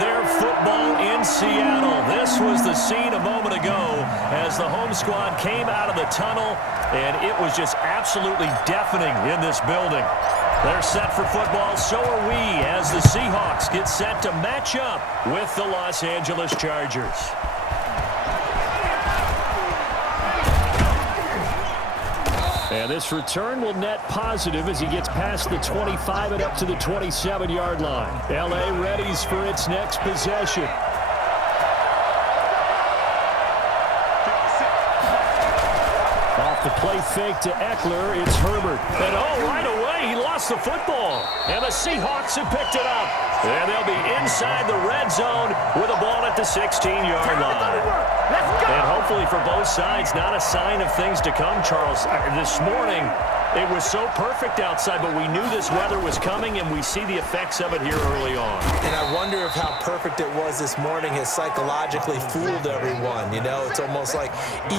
their football in Seattle. This was the scene a moment ago as the home squad came out of the tunnel, and it was just absolutely deafening in this building. They're set for football, so are we, as the Seahawks get set to match up with the Los Angeles Chargers. And this return will net positive as he gets past the 25 and up to the 27-yard line. L.A. readies for its next possession. Off the play fake to Eckler, it's Herbert. And right away, he lost the football. And the Seahawks have picked it up. And they'll be inside the red zone with a ball at the 16-yard line. And hopefully for both sides, not a sign of things to come, Charles. This morning, it was so perfect outside, but we knew this weather was coming, and we see the effects of it here early on. And I wonder if how perfect it was this morning has psychologically fooled everyone. You know, it's almost like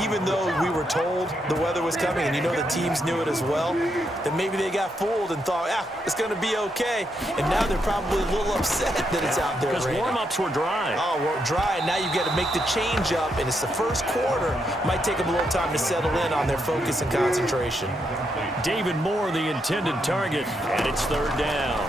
even though we were told the weather was coming, and you know the teams knew it as well, then maybe they got fooled and thought, it's going to be okay. And now they're probably a little upset that it's out there. Because warm-ups were dry. Oh, well, dry, and now you've got to make the change up, and it's the first quarter. Might take them a little time to settle in on their focus and concentration. David Moore, the intended target, and it's third down.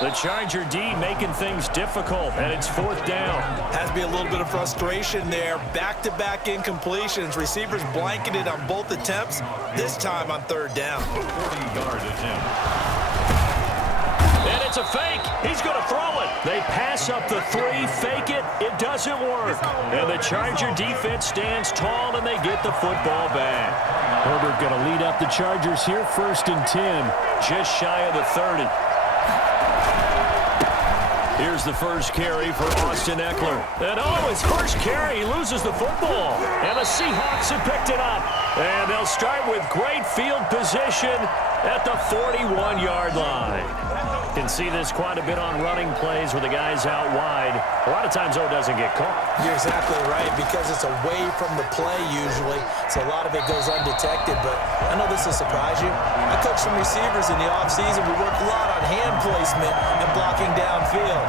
The Charger D making things difficult, and it's fourth down. Has to be a little bit of frustration there. Back-to-back incompletions. Receivers blanketed on both attempts, this time on third down. 40-yard attempt. And it's a fake. He's going to throw it. They pass up the three, fake it. It doesn't work. And the Charger defense stands tall, and they get the football back. Herbert going to lead up the Chargers here, 1st and 10, just shy of the 30. Here's the first carry for Austin Eckler. And his first carry, he loses the football. And the Seahawks have picked it up. And they'll start with great field position at the 41-yard line. Can see this quite a bit on running plays where the guy's out wide. A lot of times, doesn't get caught. You're exactly right, because it's away from the play usually, so a lot of it goes undetected. But I know this will surprise you. I coached some receivers in the offseason. We worked a lot on hand placement and blocking downfield.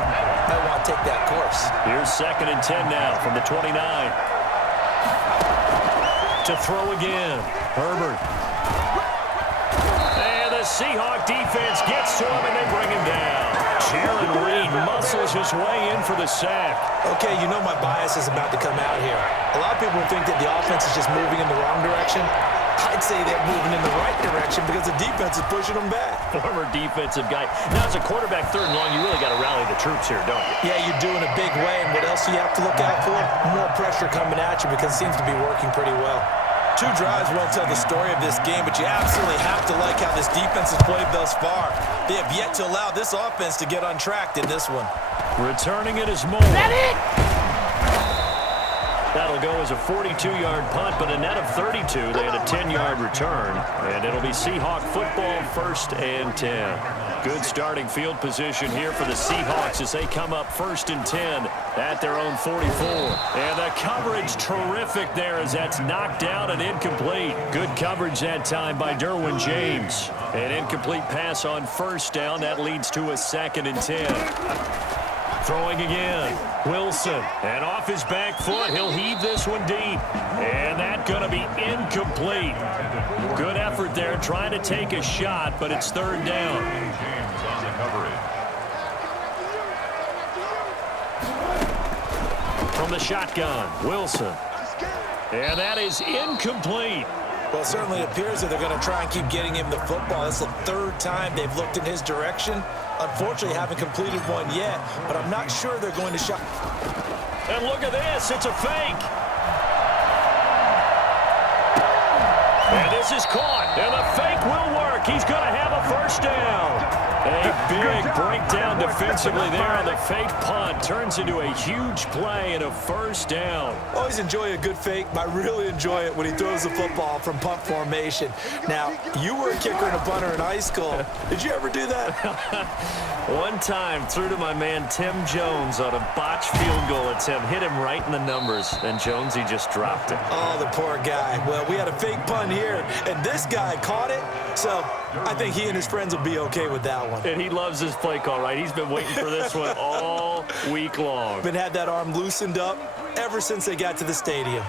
Might want to take that course. Here's 2nd and 10 now from the 29. To throw again, Herbert. Seahawk defense gets to him, and they bring him down. Jaron Reed muscles his way in for the sack. Okay, you know my bias is about to come out here. A lot of people think that the offense is just moving in the wrong direction. I'd say they're moving in the right direction because the defense is pushing them back. Former defensive guy. Now, as a quarterback, 3rd and long, you really got to rally the troops here, don't you? Yeah, you're doing a big way, and what else do you have to look out for? More pressure coming at you because it seems to be working pretty well. 2 drives won't tell the story of this game, but you absolutely have to like how this defense has played thus far. They have yet to allow this offense to get untracked in this one. Returning it is Moore. That it? That'll go as a 42-yard punt, but a net of 32. They had a 10-yard return, and it'll be Seahawk football, 1st and 10. Good starting field position here for the Seahawks as they come up 1st and 10 at their own 44. And the coverage terrific there as that's knocked down and incomplete. Good coverage that time by Derwin James. An incomplete pass on 1st down. That leads to a 2nd and 10. Throwing again, Wilson, and off his back foot, he'll heave this one deep, and that's going to be incomplete. Good effort there, trying to take a shot, but it's 3rd down. James on the coverage. From the shotgun, Wilson, and that is incomplete. Well, it certainly appears that they're going to try and keep getting him the football. That's the 3rd time they've looked in his direction. Unfortunately, haven't completed one yet, but I'm not sure they're going to shot. And look at this. It's a fake. And this is caught. And the fake will work. He's going to have a 1st down. A big breakdown defensively there on the fake punt. Turns into a huge play and a 1st down. Always enjoy a good fake, but I really enjoy it when he throws the football from punt formation. Now, you were a kicker and a punter in high school. Did you ever do that? One time, threw to my man Tim Jones on a botched field goal attempt. Hit him right in the numbers, and Jonesy just dropped it. Oh, the poor guy. Well, we had a fake punt here, and this guy caught it, So I think he and his friends will be okay with that one. And he loves his play call, right? He's been waiting for this one all week long. Been had that arm loosened up ever since they got to the stadium.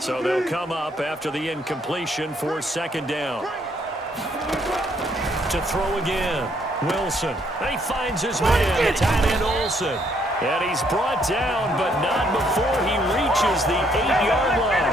So they'll come up after the incompletion for second down. To throw again, Wilson. He finds his man, tight end Olsen. And he's brought down, but not before he reaches the 8-yard line.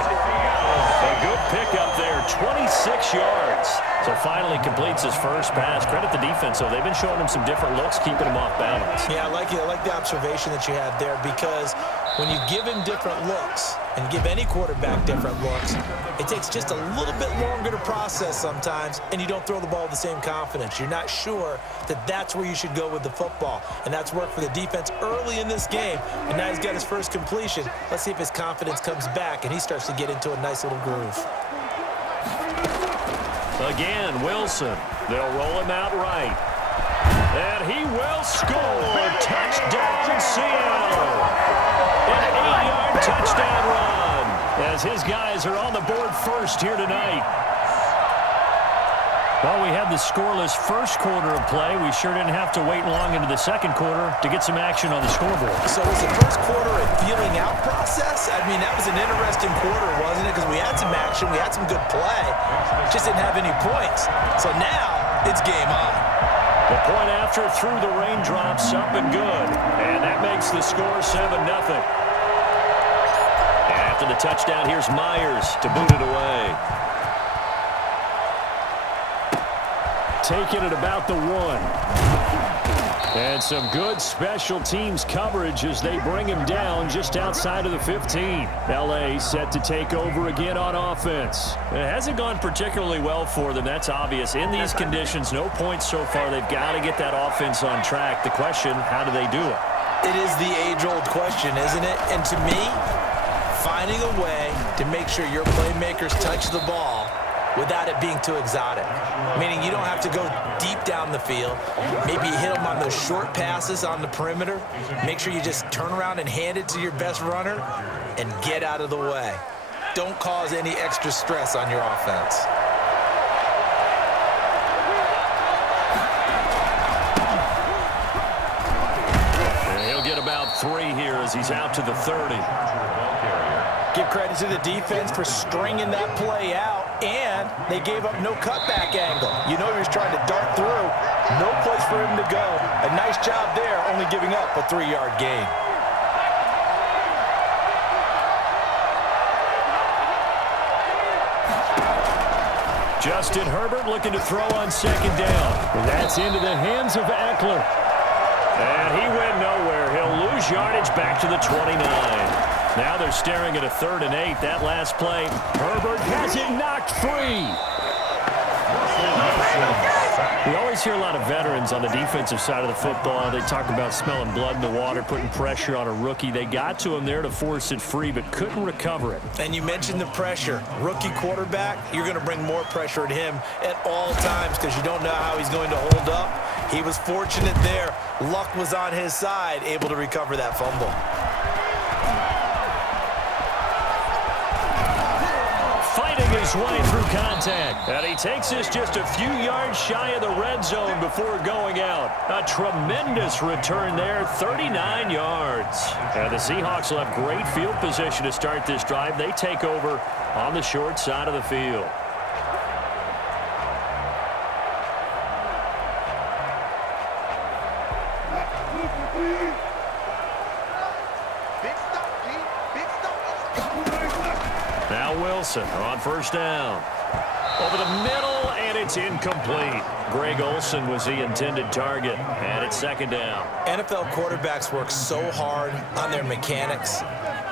A good pickup there, 26 yards. So finally completes his first pass. Credit the defense, though. They've been showing him some different looks, keeping him off balance. Yeah, I like the observation that you had there, because when you give him different looks and give any quarterback different looks, it takes just a little bit longer to process sometimes, and you don't throw the ball with the same confidence. You're not sure that that's where you should go with the football, and that's worked for the defense early in this game, and now he's got his first completion. Let's see if his confidence comes back and he starts to get into a nice little groove. Again, Wilson. They'll roll him out right. And he will score. Touchdown, Seattle. An 8-yard touchdown run as his guys are on the board first here tonight. Well, we had the scoreless first quarter of play. We sure didn't have to wait long into the second quarter to get some action on the scoreboard. So was the first quarter a feeling out process? I mean, that was an interesting quarter, wasn't it? Because we had some action, we had some good play, just didn't have any points. So now it's game on. The point after through the raindrops, up and good. And that makes the score 7-0. After the touchdown, here's Myers to boot it away. Taking it about the 1. And some good special teams coverage as they bring him down just outside of the 15. L.A. set to take over again on offense. It hasn't gone particularly well for them, that's obvious. In these conditions, no points so far. They've got to get that offense on track. The question, how do they do it? It is the age-old question, isn't it? And to me, finding a way to make sure your playmakers touch the ball without it being too exotic. Meaning you don't have to go deep down the field. Maybe you hit them on those short passes on the perimeter. Make sure you just turn around and hand it to your best runner and get out of the way. Don't cause any extra stress on your offense. And he'll get about 3 here as he's out to the 30. Give credit to the defense for stringing that play out, and they gave up no cutback angle. You know he was trying to dart through. No place for him to go. A nice job there, only giving up a 3-yard gain. Justin Herbert looking to throw on second down. That's into the hands of Eckler. And he went nowhere. He'll lose yardage back to the 29. Now they're staring at a 3rd and 8. That last play, Herbert has it knocked free. We always hear a lot of veterans on the defensive side of the football. They talk about smelling blood in the water, putting pressure on a rookie. They got to him there to force it free, but couldn't recover it. And you mentioned the pressure. Rookie quarterback, you're going to bring more pressure at him at all times because you don't know how he's going to hold up. He was fortunate there. Luck was on his side, able to recover that fumble. Fighting his way through contact. And he takes this just a few yards shy of the red zone before going out. A tremendous return there, 39 yards. And the Seahawks will have great field position to start this drive. They take over on the short side of the field. Now Wilson on first down. Over the middle, and it's incomplete. Greg Olsen was the intended target, and it's second down. NFL quarterbacks work so hard on their mechanics,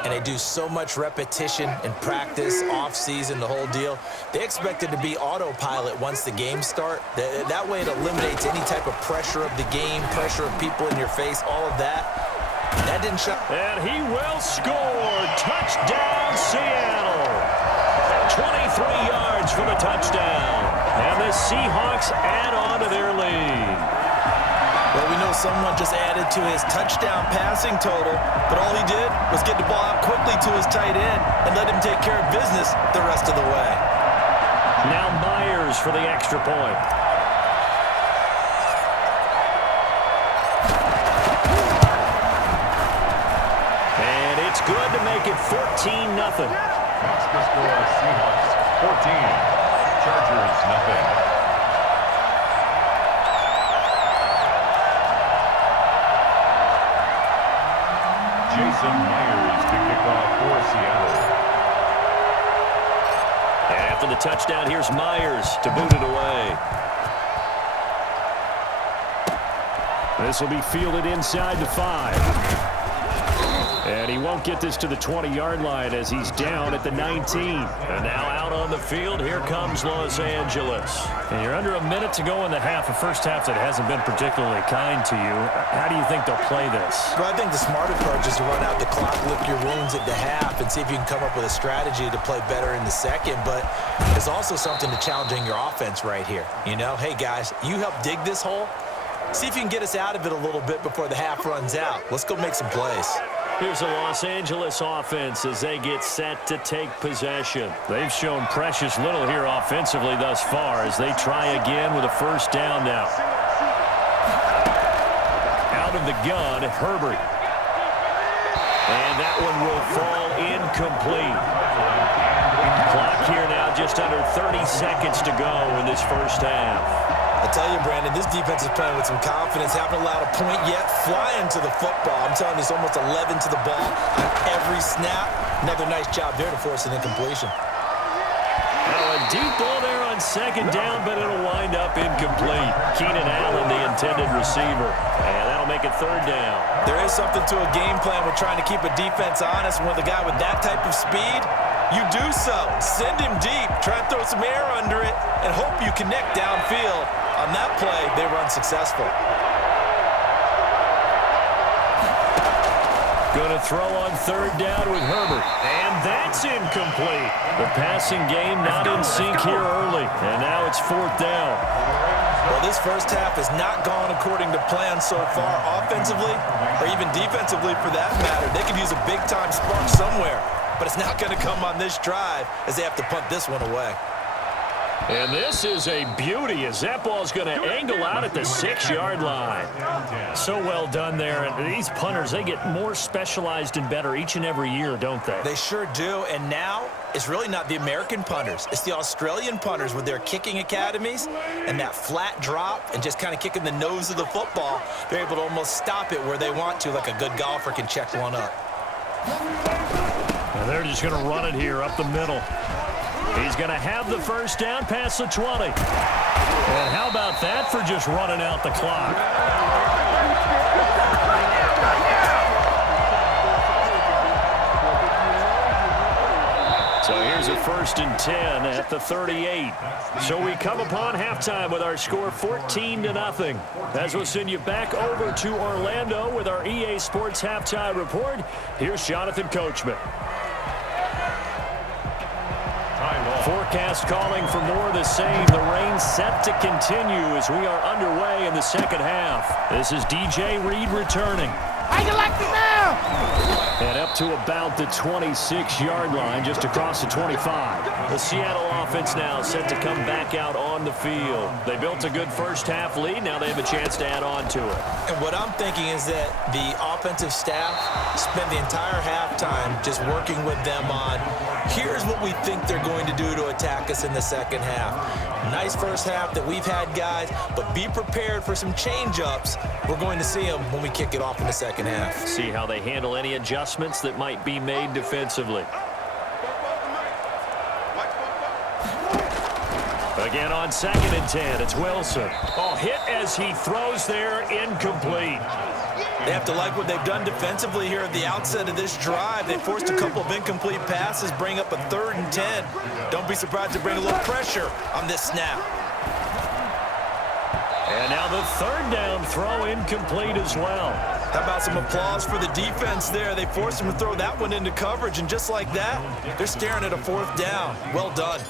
and they do so much repetition and practice, off-season, the whole deal. They expect it to be autopilot once the games start. That way it eliminates any type of pressure of the game, pressure of people in your face, all of that. That didn't show. And he will score. Touchdown, Seattle. 23 yards for the touchdown. And the Seahawks add on to their lead. Well, we know someone just added to his touchdown passing total, but all he did was get the ball out quickly to his tight end and let him take care of business the rest of the way. Now Myers for the extra point. And it's good to make it 14-0. That's the score. Seahawks 14. Chargers nothing. Jason Myers to kick off for Seattle. And after the touchdown, here's Myers to boot it away. This will be fielded inside the 5. And he won't get this to the 20-yard line as he's down at the 19. And now out on the field, here comes Los Angeles. And you're under a minute to go in the half, a first half that hasn't been particularly kind to you. How do you think they'll play this? Well, I think the smart approach is to run out the clock, lick your wounds at the half, and see if you can come up with a strategy to play better in the second. But there's also something to challenging your offense right here. You know, hey, guys, you help dig this hole. See if you can get us out of it a little bit before the half runs out. Let's go make some plays. Here's the Los Angeles offense as they get set to take possession. They've shown precious little here offensively thus far as they try again with a first down now. Out of the gun, Herbert. And that one will fall incomplete. Clock here now just under 30 seconds to go in this first half. I tell you, Brandon, this defense is playing with some confidence. Haven't allowed a point yet. Flying to the football. I'm telling you, it's almost 11 to the ball on every snap. Another nice job there to force an incompletion. Now a deep ball there on second down, but it'll wind up incomplete. Keenan Allen, the intended receiver. And that'll make it third down. There is something to a game plan with trying to keep a defense honest. With a guy with that type of speed, you do so. Send him deep. Try and throw some air under it and hope you connect downfield. On that play, they run successful. Going to throw on third down with Herbert. And that's incomplete. The passing game not in sync here early. And now it's fourth down. Well, this first half has not gone according to plan so far offensively or even defensively for that matter. They could use a big-time spark somewhere, but it's not going to come on this drive as they have to punt this one away. And this is a beauty as that ball's going to angle out at the 6-yard line. So well done there. And these punters, they get more specialized and better each and every year, don't they? They sure do. And now it's really not the American punters. It's the Australian punters with their kicking academies and that flat drop and just kind of kicking the nose of the football. They're able to almost stop it where they want to, like a good golfer can check one up. And they're just going to run it here up the middle. He's going to have the first down past the 20. And how about that for just running out the clock? So here's a 1st and 10 at the 38. So we come upon halftime with our score 14-0. As we'll send you back over to Orlando with our EA Sports Halftime Report, here's Jonathan Coachman. Forecast calling for more of the same. The rain set to continue as we are underway in the second half. This is DJ Reed returning. How you like it now? And up to about the 26-yard line, just across the 25. The Seattle offense now set to come back out on the field. They built a good first-half lead. Now they have a chance to add on to it. And what I'm thinking is that the offensive staff spent the entire halftime just working with them on, here's what we think they're going to do to attack us in the second half. Nice first half that we've had, guys, but be prepared for some change-ups. We're going to see them when we kick it off in the second half. See how they handle any adjustments that might be made defensively. Again on 2nd and 10, it's Wilson. Oh, hit as he throws there, incomplete. They have to like what they've done defensively here at the outset of this drive. They forced a couple of incomplete passes, bring up a 3rd and 10. Don't be surprised to bring a little pressure on this snap. And now the 3rd down throw incomplete as well. How about some applause for the defense there? They forced him to throw that one into coverage, and just like that, they're staring at a 4th down. Well done.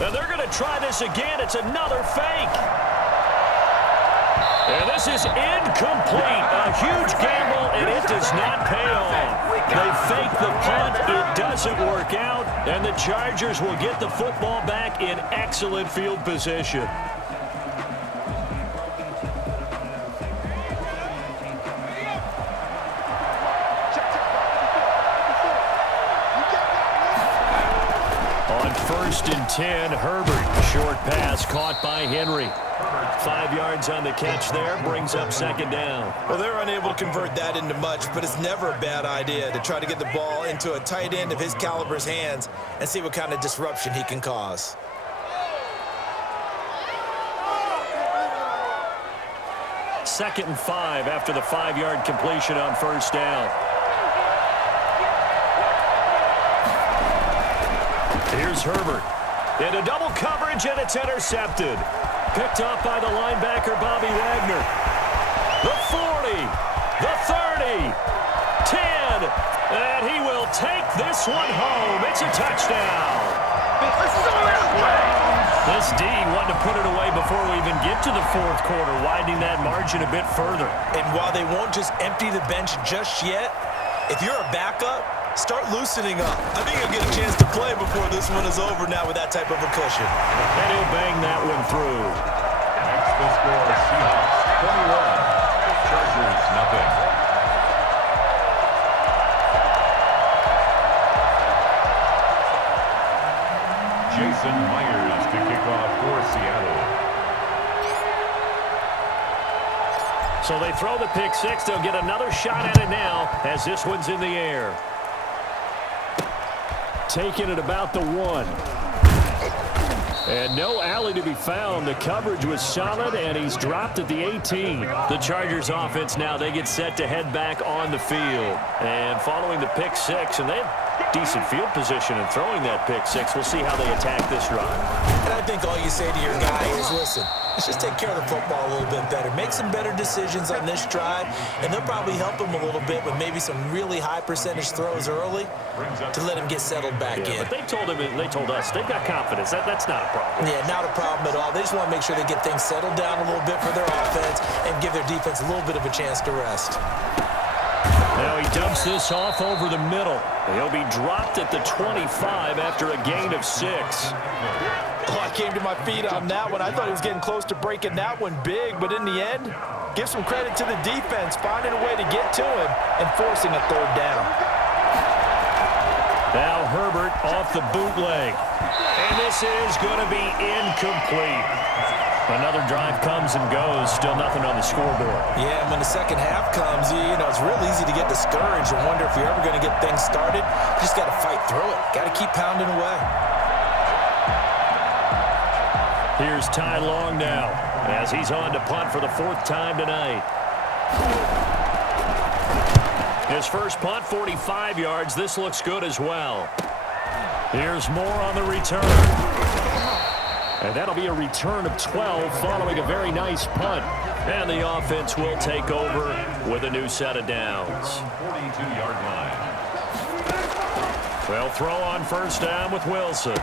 And they're going to try this again. It's another fake. And this is incomplete. A huge gamble, and it does not pay off. They fake the punt. It doesn't work out. And the Chargers will get the football back in excellent field position. On 1st and 10, Herbert. Short pass caught by Henry. 5 yards on the catch there, brings up 2nd down. Well, they're unable to convert that into much, but it's never a bad idea to try to get the ball into a tight end of his caliber's hands and see what kind of disruption he can cause. Second and 5 after the 5-yard completion on 1st down. Here's Herbert. Into double coverage, and it's intercepted. Picked off by the linebacker, Bobby Wagner. The 40, the 30, 10, and he will take this one home. It's a touchdown. This D wanted to put it away before we even get to the 4th quarter, widening that margin a bit further. And while they won't just empty the bench just yet, if you're a backup, start loosening up. I think he'll get a chance to play before this one is over now with that type of a cushion. And he'll bang that one through. Next the score, Seahawks 21, Chargers nothing. Jason Myers to kick off for Seattle. So they throw the pick 6. They'll get another shot at it now as this one's in the air. Taken at about the 1. And no alley to be found. The coverage was solid, and he's dropped at the 18. The Chargers offense now, they get set to head back on the field. And following the pick 6, and they have decent field position in throwing that pick 6. We'll see how they attack this drive. And I think all you say to your guy is, listen, let's just take care of the football a little bit better. Make some better decisions on this drive, and they'll probably help him a little bit with maybe some really high percentage throws early to let him get settled back in. But they told us they've got confidence. That's not a problem. Yeah, not a problem at all. They just want to make sure they get things settled down a little bit for their offense and give their defense a little bit of a chance to rest. Now he dumps this off over the middle. He'll be dropped at the 25 after a gain of 6. Oh, I came to my feet on that one. I thought he was getting close to breaking that one big, but in the end, give some credit to the defense, finding a way to get to him and forcing a 3rd down. Now Herbert off the bootleg. And this is going to be incomplete. Another drive comes and goes. Still nothing on the scoreboard. Yeah, and when the second half comes, you know, it's real easy to get discouraged and wonder if you're ever going to get things started. You just got to fight through it. Got to keep pounding away. Here's Ty Long now as he's on to punt for the 4th time tonight. His first punt, 45 yards. This looks good as well. Here's more on the return. And that'll be a return of 12 following a very nice punt. And the offense will take over with a new set of downs. 42-yard line. They'll throw on 1st down with Wilson.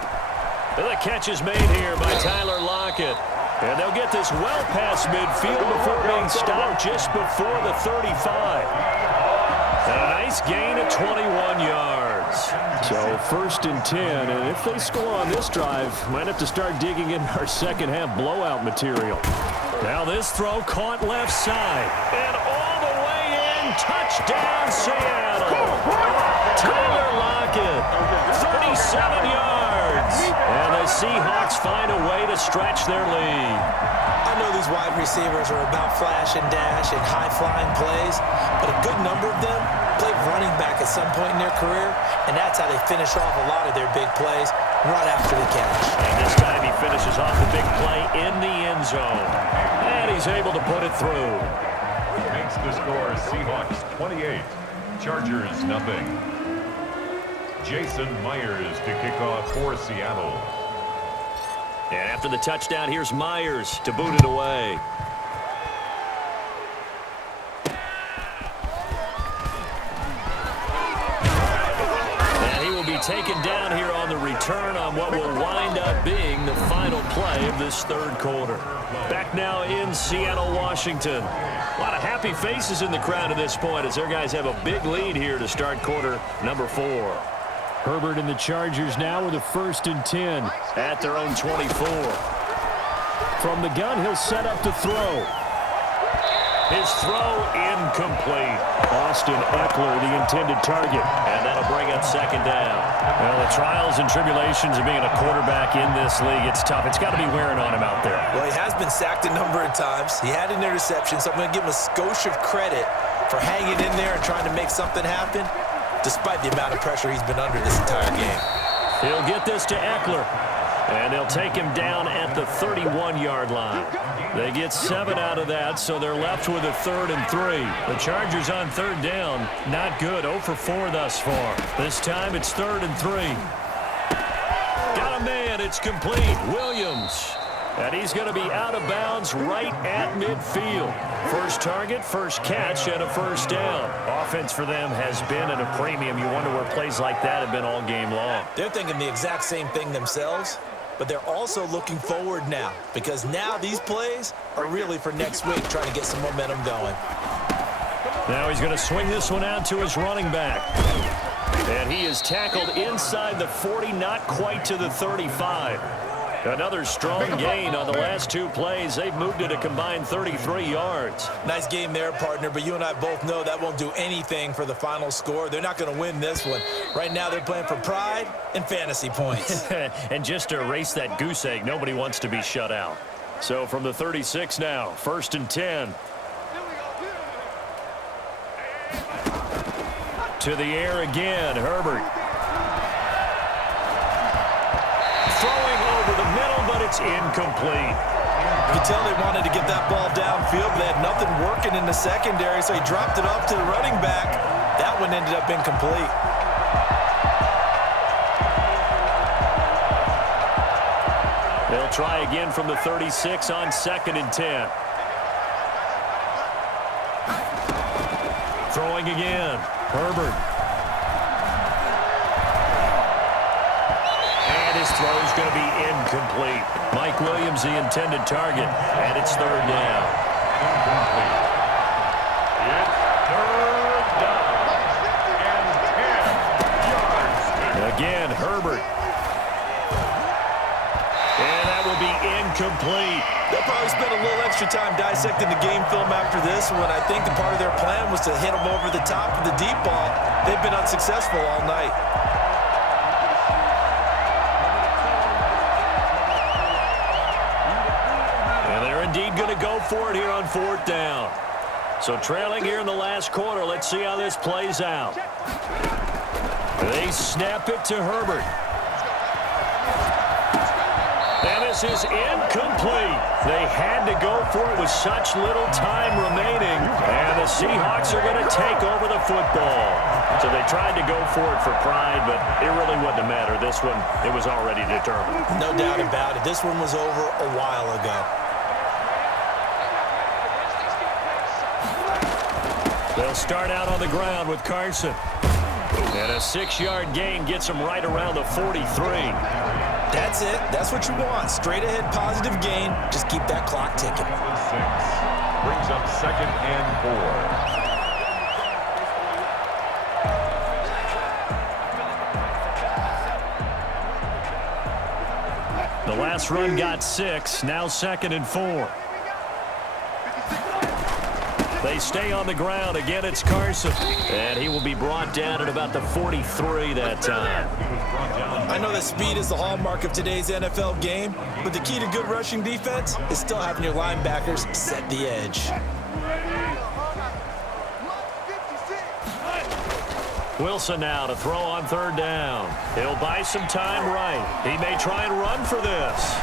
And the catch is made here by Tyler Lockett. And they'll get this well past midfield before being stopped just before the 35. And a nice gain of 21 yards. So 1st and 10, and if they score on this drive, might have to start digging in our second half blowout material. Now this throw caught left side. And all the way in, touchdown Seattle. Tyler Lockett, 37 yards. And the Seahawks find a way to stretch their lead. I know these wide receivers are about flash and dash and high-flying plays, but a good number of them played running back at some point in their career, and that's how they finish off a lot of their big plays, run after the catch. And this time he finishes off the big play in the end zone. And he's able to put it through. Makes the score Seahawks 28, Chargers nothing. Jason Myers to kick off for Seattle. And after the touchdown, here's Myers to boot it away. And he will be taken down here on the return on what will wind up being the final play of this 3rd quarter. Back now in Seattle, Washington. A lot of happy faces in the crowd at this point as their guys have a big lead here to start quarter number 4. Herbert and the Chargers now with a 1st and 10. At their own 24. From the gun, he'll set up to throw. His throw incomplete. Austin Eckler, the intended target. And that'll bring up 2nd down. Well, the trials and tribulations of being a quarterback in this league, it's tough. It's got to be wearing on him out there. Well, he has been sacked a number of times. He had an interception, so I'm going to give him a skosh of credit for hanging in there and trying to make something happen, despite the amount of pressure he's been under this entire game. He'll get this to Eckler. And they'll take him down at the 31-yard line. They get 7 out of that, so they're left with a 3rd and 3. The Chargers on 3rd down. Not good. 0 for 4 thus far. This time it's 3rd and 3. Got a man. It's complete. Williams. And he's going to be out of bounds right at midfield. First target, first catch, and a 1st down. Offense for them has been at a premium. You wonder where plays like that have been all game long. They're thinking the exact same thing themselves, but they're also looking forward now, because now these plays are really for next week, trying to get some momentum going. Now he's going to swing this one out to his running back. And he is tackled inside the 40, not quite to the 35. Another strong gain on the last 2 plays. They've moved it a combined 33 yards. Nice game there, partner, but you and I both know that won't do anything for the final score. They're not going to win this one. Right now they're playing for pride and fantasy points. And just to erase that goose egg, nobody wants to be shut out. So from the 36 now, 1st and 10. To the air again, Herbert. Throwing over the middle, but it's incomplete. You could tell they wanted to get that ball downfield, but they had nothing working in the secondary, so he dropped it off to the running back. That one ended up incomplete. They'll try again from the 36 on 2nd and 10. Throwing again, Herbert. His throw is going to be incomplete. Mike Williams, the intended target, and it's 3rd down. Incomplete. It's 3rd down and 10 yards. Again, Herbert. And that will be incomplete. They'll probably spend a little extra time dissecting the game film after this one. I think the part of their plan was to hit them over the top of the deep ball. They've been unsuccessful all night. Indeed going to go for it here on 4th down. So trailing here in the last quarter. Let's see how this plays out. They snap it to Herbert. And this is incomplete. They had to go for it with such little time remaining. And the Seahawks are going to take over the football. So they tried to go for it for pride, but it really wouldn't have mattered. This one, it was already determined. No doubt about it. This one was over a while ago. They'll start out on the ground with Carson. And a 6-yard gain gets them right around the 43. That's it. That's what you want. Straight ahead positive gain. Just keep that clock ticking. 6 brings up 2nd and 4. The last run got 6. Now 2nd and 4. They stay on the ground. Again, it's Carson. And he will be brought down at about the 43 that time. I know that speed is the hallmark of today's NFL game, but the key to good rushing defense is still having your linebackers set the edge. Wilson now to throw on 3rd down. He'll buy some time right. He may try and run for this.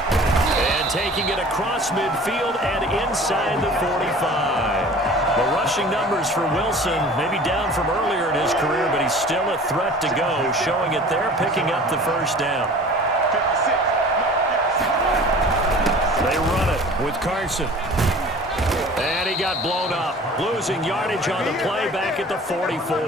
And taking it across midfield and inside the 45. The rushing numbers for Wilson, maybe down from earlier in his career, but he's still a threat to go, showing it there, picking up the 1st down. They run it with Carson. And he got blown up, losing yardage on the play back at the 44.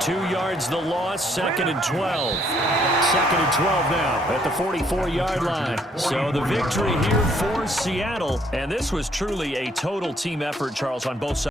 2 yards the loss, 2nd and 12. 2nd and 12 now at the 44-yard line. So the victory here for Seattle. And this was truly a total team effort, Charles, on both sides.